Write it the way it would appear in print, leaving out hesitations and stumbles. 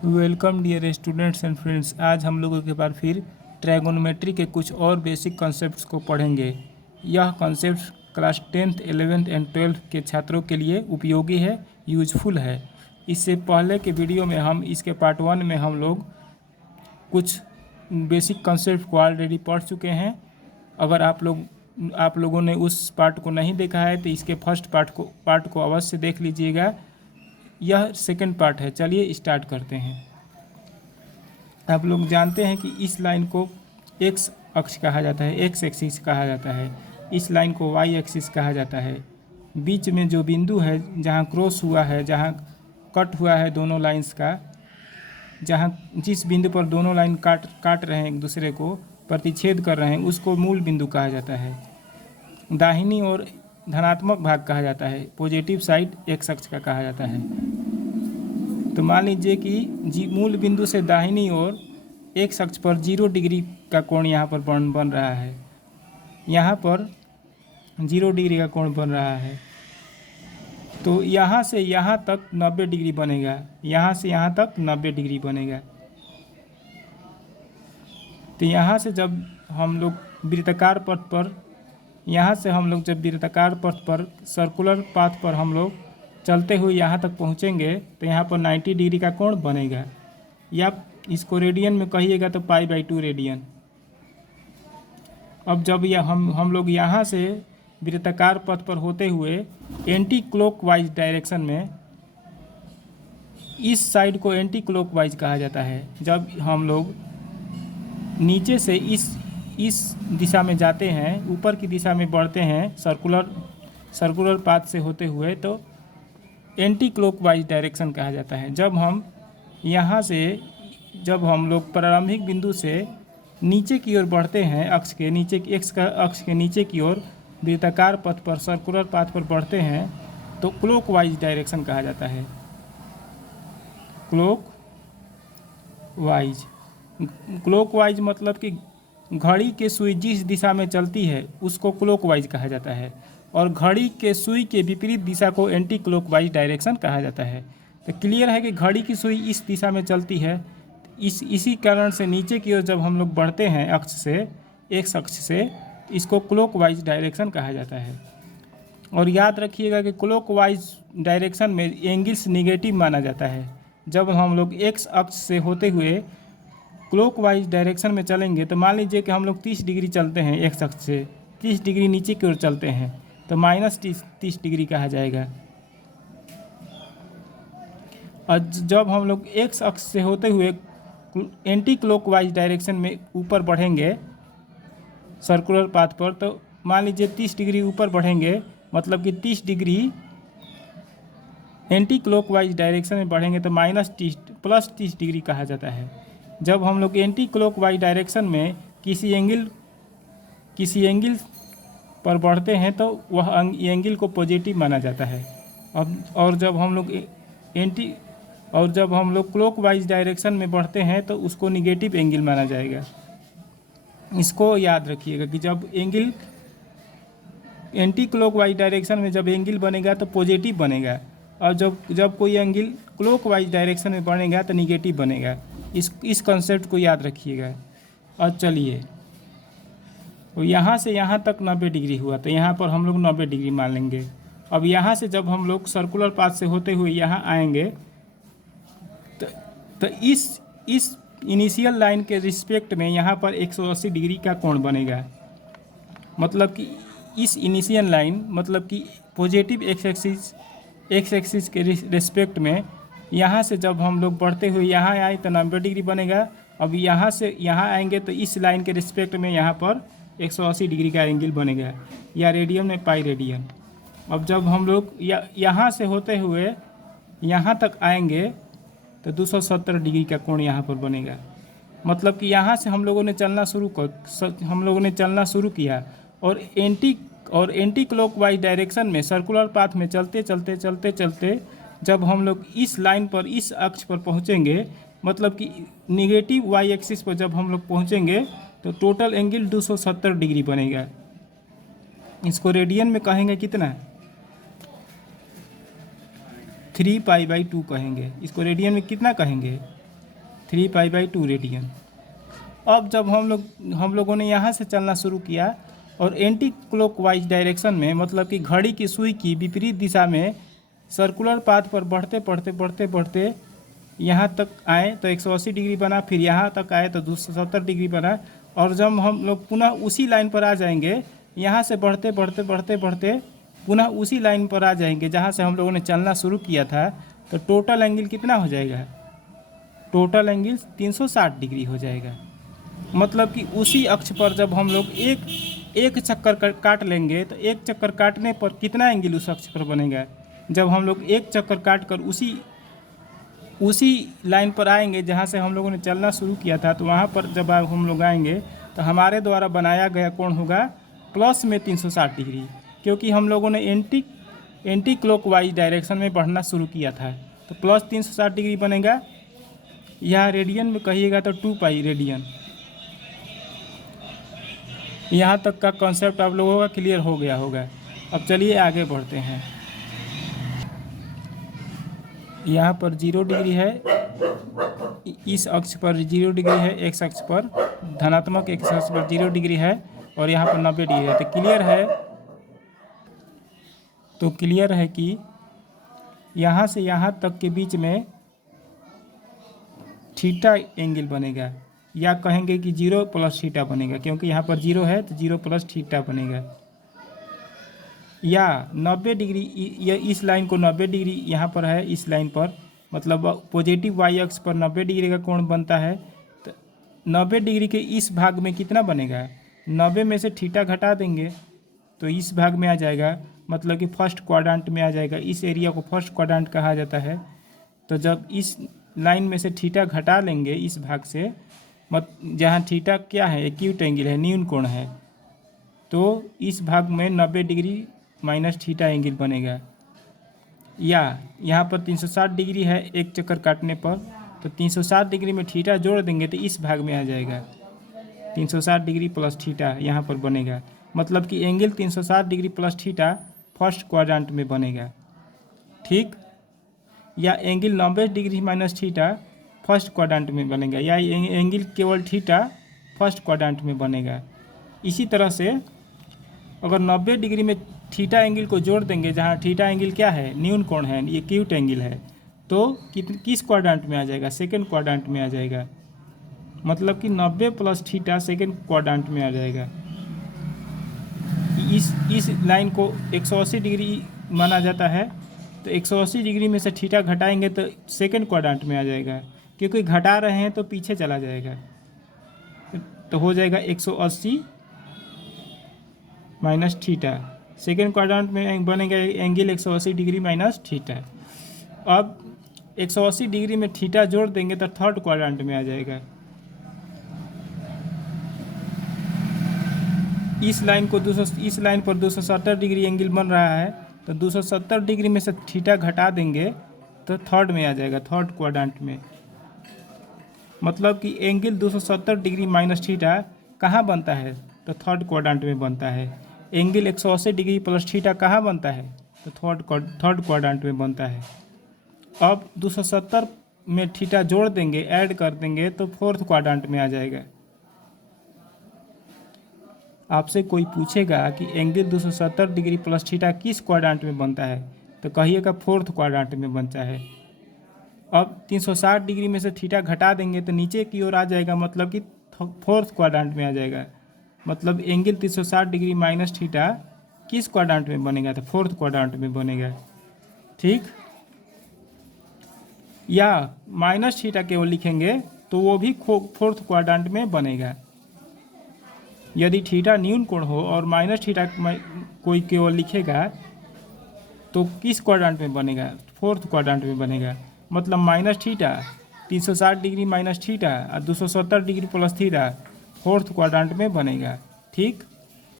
Welcome dear students and friends. आज हम लोगों के बार फिर ट्रायगोनोमेट्री के कुछ और बेसिक कॉन्सेप्ट्स को पढ़ेंगे। यह concept class 10th 11th and 12th के छात्रों के लिए उपयोगी है, यूजफुल है। इससे पहले के वीडियो में हम इसके पार्ट 1 में हम लोग कुछ बेसिक कॉन्सेप्ट को ऑलरेडी पढ़ चुके हैं। अगर आप लोगों ने उस पार्ट को नहीं देखा है तो इसके फर्स्ट पार्ट को अवश्य देख लीजिएगा। यह सेकंड पार्ट है। चलिए स्टार्ट करते हैं। आप लोग जानते हैं कि इस लाइन को एक्स अक्ष कहा जाता है, एक्स एक्सिस कहा जाता है। इस लाइन को वाई एक्सिस कहा जाता है। बीच में जो बिंदु है, जहाँ क्रॉस हुआ है, जहाँ कट हुआ है दोनों लाइंस का, जहाँ जिस बिंदु पर दोनों लाइन काट रहे हैं, एक दूसरे को प्रतिच्छेद कर रहे हैं, उसको मूल बिंदु कहा जाता है। दाहिनी ओर धनात्मक भाग कहा जाता है, पॉजिटिव साइड एक्स अक्ष का कहा जाता है। तो मान लीजिए कि मूल बिंदु से दाहिनी ओर एक्स अक्ष पर 0 डिग्री का कोण यहाँ पर बन रहा है। यहाँ पर 0 डिग्री का कोण बन रहा है। तो यहाँ से यहाँ तक 90 डिग्री बनेगा, यहाँ से यहाँ तक 90 डिग्री बनेगा। तो यहाँ से जब हम लोग वृत्ताकार पथ पर सर्कुलर पाथ पर हम लोग चलते हुए यहाँ तक पहुँचेंगे तो यहाँ पर 90 डिग्री का कोण बनेगा। या इसको रेडियन में कहिएगा तो π/2 रेडियन। अब जब यह हम लोग यहाँ से वृत्ताकार पथ पर होते हुए एंटी क्लॉकवाइज डायरेक्शन में, इस साइड को एंटी क्लॉकवाइज कहा जाता है। जब हम लोग नीचे से इस दिशा में जाते हैं, ऊपर की दिशा में बढ़ते हैं सर्कुलर पाथ से होते हुए, तो एंटी क्लॉकवाइज डायरेक्शन कहा जाता है। जब हम लोग प्रारंभिक बिंदु से नीचे की ओर बढ़ते हैं, एक्स का अक्ष के नीचे की ओर वृत्ताकार पथ पर सर्कुलर पाथ पर बढ़ते हैं, तो क्लॉकवाइज डायरेक्शन कहा जाता है। क्लॉकवाइज मतलब कि घड़ी के सुई जिस दिशा में चलती है उसको क्लॉकवाइज कहा जाता है, और घड़ी के सुई के विपरीत दिशा को एंटी क्लॉकवाइज डायरेक्शन कहा जाता है। तो क्लियर है कि घड़ी की सुई इस दिशा में चलती है। इसी कारण से नीचे की ओर जब हम लोग बढ़ते हैं एक्स अक्ष से, इसको क्लॉकवाइज डायरेक्शन कहा जाता है। और याद रखिएगा कि क्लॉकवाइज डायरेक्शन में एंगल्स निगेटिव माना जाता है। जब हम लोग एक्स अक्ष से होते हुए क्लॉकवाइज डायरेक्शन में चलेंगे तो मान लीजिए कि हम लोग 30 डिग्री चलते हैं, एक्स अक्ष से 30 डिग्री नीचे की ओर चलते हैं तो -30 डिग्री कहा जाएगा। और जब हम लोग एक्स अक्ष से होते हुए एंटी क्लॉकवाइज डायरेक्शन में ऊपर बढ़ेंगे सर्कुलर पाथ पर, तो मान लीजिए 30 डिग्री ऊपर बढ़ेंगे, मतलब कि 30 डिग्री एंटी क्लॉकवाइज डायरेक्शन में बढ़ेंगे तो +30 डिग्री कहा जाता है। जब हम लोग एंटी क्लॉकवाइज डायरेक्शन में किसी एंगल पर बढ़ते हैं तो वह एंगल को पॉजिटिव माना जाता है। और जब हम लोग क्लॉकवाइज डायरेक्शन में बढ़ते हैं तो उसको निगेटिव एंगल माना जाएगा। इसको याद रखिएगा कि जब एंगल एंटी क्लॉकवाइज डायरेक्शन में जब एंगल बनेगा तो पॉजिटिव बनेगा, और जब कोई एंगल क्लॉकवाइज डायरेक्शन में बनेगा तो निगेटिव बनेगा। इस कॉन्सेप्ट को याद रखिएगा। और चलिए, तो यहाँ से यहाँ तक 90 डिग्री हुआ तो यहाँ पर हम लोग 90 डिग्री मान लेंगे। अब यहाँ से जब हम लोग सर्कुलर पाथ से होते हुए यहाँ आएंगे तो इस इनिशियल लाइन के रिस्पेक्ट में यहाँ पर 180 डिग्री का कोण बनेगा। मतलब कि इस इनिशियल लाइन, मतलब कि पॉजिटिव एक्स एक्सिस के रिस्पेक्ट में यहाँ से जब हम लोग बढ़ते हुए यहाँ आए तो 90 डिग्री बनेगा। अब यहाँ से यहाँ आएंगे तो इस लाइन के रिस्पेक्ट में यहाँ पर 180 डिग्री का एंगल बनेगा, या रेडियन में पाई रेडियन। अब जब हम लोग यहाँ से होते हुए यहाँ तक आएंगे तो 270 डिग्री का कोण यहाँ पर बनेगा। मतलब कि यहाँ से हम लोगों ने चलना शुरू किया और एंटी क्लॉकवाइज डायरेक्शन में सर्कुलर पाथ में चलते जब हम लोग इस लाइन पर, इस अक्ष पर पहुँचेंगे, मतलब कि निगेटिव वाई एक्सिस पर जब हम लोग पहुँचेंगे तो टोटल एंगल 270 डिग्री बनेगा। इसको रेडियन में कहेंगे कितना, 3π/2 कहेंगे। इसको रेडियन में कितना कहेंगे, 3π/2 रेडियन। अब जब हम लोगों ने यहाँ से चलना शुरू किया और एंटी क्लॉकवाइज डायरेक्शन में, मतलब कि घड़ी की सुई की विपरीत दिशा में सर्कुलर पाथ पर बढ़ते यहाँ तक आए तो 180 डिग्री बना, फिर यहाँ तक आए तो 270 डिग्री बना। और जब हम लोग पुनः उसी लाइन पर आ जाएंगे, यहाँ से बढ़ते पुनः उसी लाइन पर आ जाएंगे जहाँ से हम लोगों ने चलना शुरू किया था, तो टोटल एंगल कितना हो जाएगा? टोटल एंगल 360 डिग्री हो जाएगा। मतलब कि उसी अक्ष पर जब हम लोग एक चक्कर काट लेंगे तो एक चक्कर काटने पर कितना एंगल उस अक्ष पर बनेगा? जब हम लोग एक चक्कर काट कर उसी लाइन पर आएंगे जहाँ से हम लोगों ने चलना शुरू किया था, तो वहाँ पर जब हम लोग आएंगे तो हमारे द्वारा बनाया गया कोण होगा प्लस में 360 डिग्री, क्योंकि हम लोगों ने एंटी क्लॉकवाइज डायरेक्शन में बढ़ना शुरू किया था, तो प्लस 360 डिग्री बनेगा। यहाँ रेडियन में कहिएगा तो 2π रेडियन। यहाँ तक का कॉन्सेप्ट आप लोगों का क्लियर हो गया होगा। अब चलिए आगे बढ़ते हैं। यहाँ पर 0 डिग्री है, इस अक्ष पर 0 डिग्री है, एक्स अक्ष पर धनात्मक एक्स अक्ष पर 0 डिग्री है, और यहाँ पर 90 डिग्री है। तो क्लियर है कि यहाँ से यहाँ तक के बीच में थीटा एंगल बनेगा, या कहेंगे कि 0 + थीटा बनेगा, क्योंकि यहाँ पर 0 है तो 0 + थीटा बनेगा। या 90 डिग्री, या इस लाइन को 90 डिग्री यहाँ पर है, इस लाइन पर मतलब पॉजिटिव वाई अक्ष पर 90 डिग्री का कोण बनता है। तो 90 डिग्री के इस भाग में कितना बनेगा? 90 में से थीटा घटा देंगे तो इस भाग में आ जाएगा, मतलब कि फर्स्ट क्वाड्रेंट में आ जाएगा। इस एरिया को फर्स्ट क्वाड्रेंट कहा जाता है। तो जब इस लाइन में से थीटा घटा लेंगे इस भाग से, जहाँ थीटा क्या है? एक्यूट एंगल है, न्यून कोण है, तो इस भाग में 90 डिग्री माइनस थीटा एंगल बनेगा। या यहाँ पर 360 डिग्री है एक चक्कर काटने पर, तो 360 डिग्री में थीटा जोड़ देंगे तो इस भाग में आ जाएगा 360 डिग्री प्लस थीटा यहाँ पर बनेगा। मतलब कि angle 360 degree plus theta first quadrant में बनेगा, ठीक। या angle 90 degree minus theta first quadrant में बनेगा, या एंगल केवल थीटा फर्स्ट क्वाड्रेंट में बनेगा। इसी तरह से अगर 90 डिग्री में थीटा एंगल को जोड़ देंगे, जहाँ थीटा एंगल क्या है? न्यून कोण है, ये एक्यूट एंगल है, तो किस क्वाड्रेंट में आ जाएगा? सेकंड क्वाड्रेंट में आ जाएगा। मतलब कि 90 + थीटा सेकंड क्वाड्रेंट में आ जाएगा। इस लाइन को 180 डिग्री माना जाता है, तो 180 डिग्री में से थीटा घटाएंगे तो सेकंड क्वाड्रेंट में आ जाएगा, क्योंकि घटा रहे हैं तो पीछे चला जाएगा, तो हो जाएगा 180 माइनस थीटा। सेकेंड क्वाड्रेंट में बनेगा एंगल 180 डिग्री माइनस थीटा। अब 180 डिग्री में थीटा जोड़ देंगे तो थर्ड क्वाड्रेंट में आ जाएगा। इस लाइन पर 270 डिग्री एंगल बन रहा है, तो 270 डिग्री में से थीटा घटा देंगे तो थर्ड में आ जाएगा, थर्ड क्वाड्रेंट में। मतलब कि एंगल 270 डिग्री माइनस थीटा कहाँ बनता है? तो थर्ड क्वाड्रेंट में बनता है। एंगल 180 डिग्री प्लस थीटा कहाँ बनता है? तो थर्ड क्वाड्रेंट में बनता है। अब 270 में थीटा जोड़ देंगे, ऐड कर देंगे तो फोर्थ क्वाड्रेंट में आ जाएगा। आपसे कोई पूछेगा कि एंगल 270 डिग्री प्लस थीटा किस क्वाड्रेंट में बनता है, तो कहिएगा फोर्थ क्वाड्रेंट में बनता है। अब 360 डिग्री में से थीटा घटा देंगे तो नीचे की ओर आ जाएगा, मतलब कि फोर्थ क्वाड्रेंट में आ जाएगा। मतलब एंगल 360 डिग्री माइनस थीटा किस क्वाड्रेंट में बनेगा? तो फोर्थ क्वाड्रेंट में बनेगा, ठीक। या माइनस थीटा केवल लिखेंगे तो वो भी फोर्थ क्वाड्रेंट में बनेगा। यदि थीटा न्यून कोण हो और माइनस थीटा कोई केवल लिखेगा तो किस क्वाड्रेंट में बनेगा? फोर्थ क्वाड्रेंट में बनेगा। मतलब minus theta 360 degree minus theta और 270 degree plus theta fourth quadrant में बनेगा, ठीक।